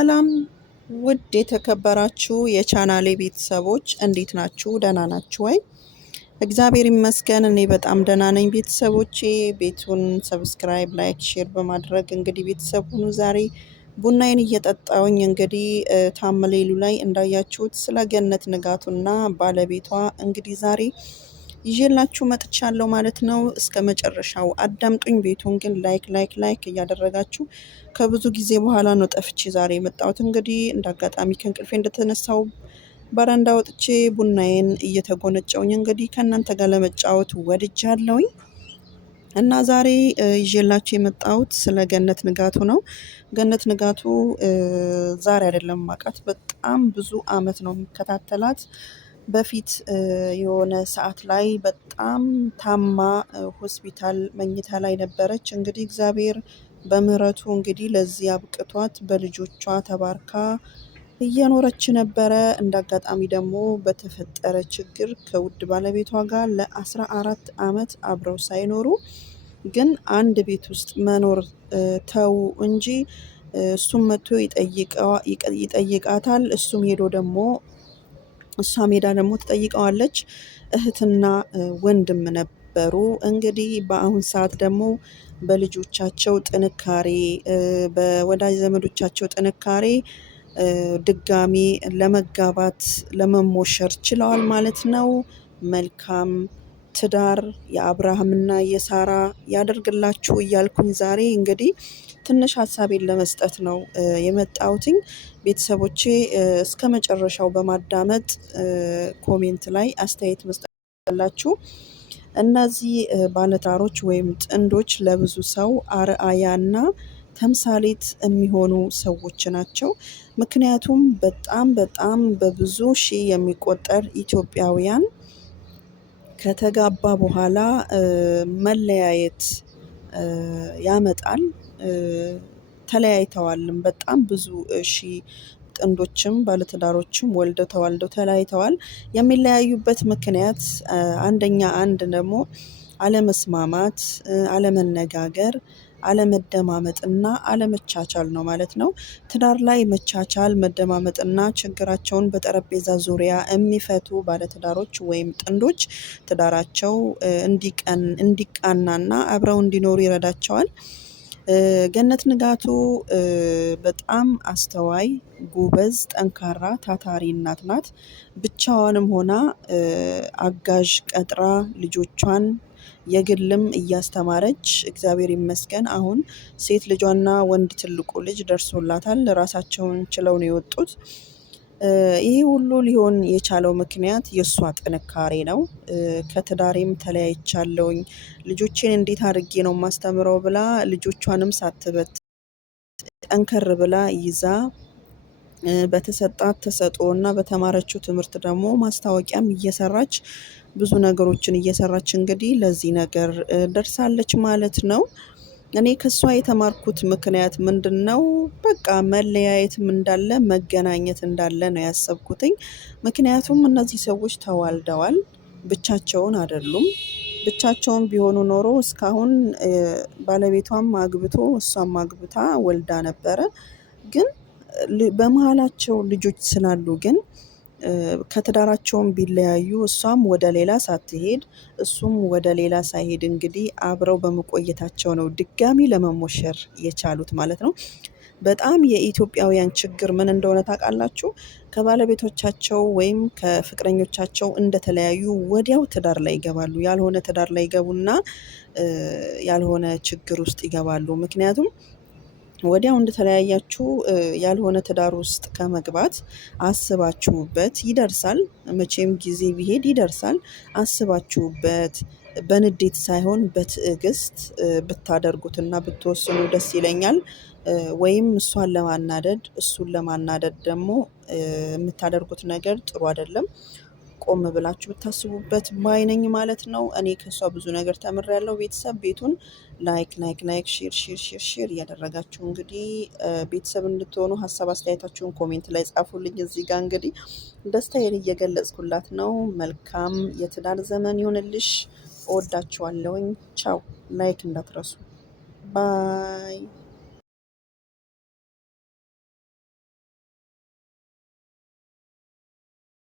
ሰላም ውድ የተከበራችሁ የቻናሌ ቤተሰቦች እንዴት ናችሁ? ደህና ናችሁ ወይ? እግዚአብሔር ይመስገን እኔ በጣም ደህና ነኝ። ቤተሰቦቼ ቤቱን ሰብስክራይብ፣ ላይክ፣ ሼር በማድረግ እንግዲህ ቤተሰብ ሁኑ። ዛሬ ቡናዬን እየጠጣውኝ እንግዲህ ታምሌሉ ላይ እንዳያችሁት ስለ ገነት ንጋቱና ባለቤቷ እንግዲህ ዛሬ ይዤላችሁ መጥቻለሁ ማለት ነው። እስከ መጨረሻው አዳምጡኝ። ቤቱን ግን ላይክ እያደረጋችሁ ከብዙ ጊዜ በኋላ ነው ጠፍቼ ዛሬ የመጣሁት። እንግዲህ እንደ አጋጣሚ ከእንቅልፌ እንደተነሳው በረንዳ ወጥቼ ቡናዬን እየተጎነጨውኝ እንግዲህ ከእናንተ ጋር ለመጫወት ወድጃለሁኝ እና ዛሬ ይዤላችሁ የመጣሁት ስለ ገነት ንጋቱ ነው። ገነት ንጋቱ ዛሬ አይደለም ማውቃት፣ በጣም ብዙ አመት ነው የሚከታተላት። በፊት የሆነ ሰዓት ላይ በጣም ታማ ሆስፒታል መኝታ ላይ ነበረች። እንግዲህ እግዚአብሔር በምህረቱ እንግዲህ ለዚህ አብቅቷት በልጆቿ ተባርካ እየኖረች ነበረ። እንደ አጋጣሚ ደግሞ በተፈጠረ ችግር ከውድ ባለቤቷ ጋር ለ14 አመት አብረው ሳይኖሩ ግን አንድ ቤት ውስጥ መኖር ተው እንጂ እሱም መጥቶ ይጠይቃታል። እሱም ሄዶ ደግሞ እሷ ሜዳ ደግሞ ትጠይቀዋለች። እህትና ወንድም ነበሩ። እንግዲህ በአሁን ሰዓት ደግሞ በልጆቻቸው ጥንካሬ፣ በወዳጅ ዘመዶቻቸው ጥንካሬ ድጋሚ ለመጋባት ለመሞሸር ችለዋል ማለት ነው። መልካም ትዳር የአብርሃምና የሳራ ያደርግላችሁ እያልኩኝ ዛሬ እንግዲህ ትንሽ ሀሳቤን ለመስጠት ነው የመጣሁትኝ። ቤተሰቦቼ እስከ መጨረሻው በማዳመጥ ኮሜንት ላይ አስተያየት መስጠት ያላችሁ። እነዚህ ባለትዳሮች ወይም ጥንዶች ለብዙ ሰው አርአያና ተምሳሌት የሚሆኑ ሰዎች ናቸው። ምክንያቱም በጣም በብዙ ሺህ የሚቆጠር ኢትዮጵያውያን ከተጋባ በኋላ መለያየት ያመጣል። ተለያይተዋልም በጣም ብዙ ሺህ ጥንዶችም ባለትዳሮችም ወልደው ተዋልደው ተለያይተዋል። የሚለያዩበት ምክንያት አንድ ደግሞ አለመስማማት፣ አለመነጋገር፣ አለመደማመጥና አለመቻቻል ነው ማለት ነው። ትዳር ላይ መቻቻል፣ መደማመጥና ችግራቸውን በጠረጴዛ ዙሪያ የሚፈቱ ባለትዳሮች ወይም ጥንዶች ትዳራቸው እንዲቃናና አብረው እንዲኖሩ ይረዳቸዋል። ገነት ንጋቱ በጣም አስተዋይ፣ ጎበዝ፣ ጠንካራ፣ ታታሪ እናት ናት። ብቻዋንም ሆና አጋዥ ቀጥራ ልጆቿን የግልም እያስተማረች እግዚአብሔር ይመስገን አሁን ሴት ልጇና ወንድ ትልቁ ልጅ ደርሶላታል። ራሳቸውን ችለው ነው የወጡት። ይሄ ሁሉ ሊሆን የቻለው ምክንያት የእሷ ጥንካሬ ነው። ከትዳሬም ተለያይቻለሁኝ ልጆቼን እንዴት አድርጌ ነው ማስተምረው ብላ ልጆቿንም ሳትበት ጠንከር ብላ ይዛ በተሰጣት ተሰጥኦ እና በተማረችው ትምህርት ደግሞ ማስታወቂያም እየሰራች ብዙ ነገሮችን እየሰራች እንግዲህ ለዚህ ነገር ደርሳለች ማለት ነው። እኔ ከሷ የተማርኩት ምክንያት ምንድነው? በቃ መለያየትም እንዳለ መገናኘት እንዳለ ነው ያሰብኩትኝ። ምክንያቱም እነዚህ ሰዎች ተዋልደዋል፣ ብቻቸውን አይደሉም። ብቻቸውን ቢሆኑ ኖሮ እስካሁን ባለቤቷም አግብቶ እሷም አግብታ ወልዳ ነበረ። ግን በመሃላቸው ልጆች ስላሉ ግን ከትዳራቸውም ቢለያዩ እሷም ወደ ሌላ ሳትሄድ እሱም ወደ ሌላ ሳይሄድ እንግዲህ አብረው በመቆየታቸው ነው ድጋሚ ለመሞሸር የቻሉት ማለት ነው። በጣም የኢትዮጵያውያን ችግር ምን እንደሆነ ታውቃላችሁ? ከባለቤቶቻቸው ወይም ከፍቅረኞቻቸው እንደተለያዩ ወዲያው ትዳር ላይ ይገባሉ። ያልሆነ ትዳር ላይ ይገቡና ያልሆነ ችግር ውስጥ ይገባሉ። ምክንያቱም ወዲያው እንደተለያያችሁ ያልሆነ ትዳር ውስጥ ከመግባት አስባችሁበት ይደርሳል። መቼም ጊዜ ቢሄድ ይደርሳል። አስባችሁበት በንዴት ሳይሆን በትዕግስት ብታደርጉትና ብትወስኑ ደስ ይለኛል። ወይም እሷን ለማናደድ እሱን ለማናደድ ደግሞ የምታደርጉት ነገር ጥሩ አይደለም። ቆም ብላችሁ ብታስቡበት ባይ ነኝ ማለት ነው። እኔ ከሷ ብዙ ነገር ተምሬያለሁ። ቤተሰብ ቤቱን ላይክ ሼር እያደረጋችሁ እንግዲህ ቤተሰብ እንድትሆኑ ሀሳብ አስተያየታችሁን ኮሜንት ላይ ጻፉልኝ። እዚህ ጋር እንግዲህ ደስታዬን እየገለጽኩላት ነው። መልካም የትዳር ዘመን ይሁንልሽ። እወዳችኋለሁኝ። ቻው። ላይክ እንዳትረሱ። ባይ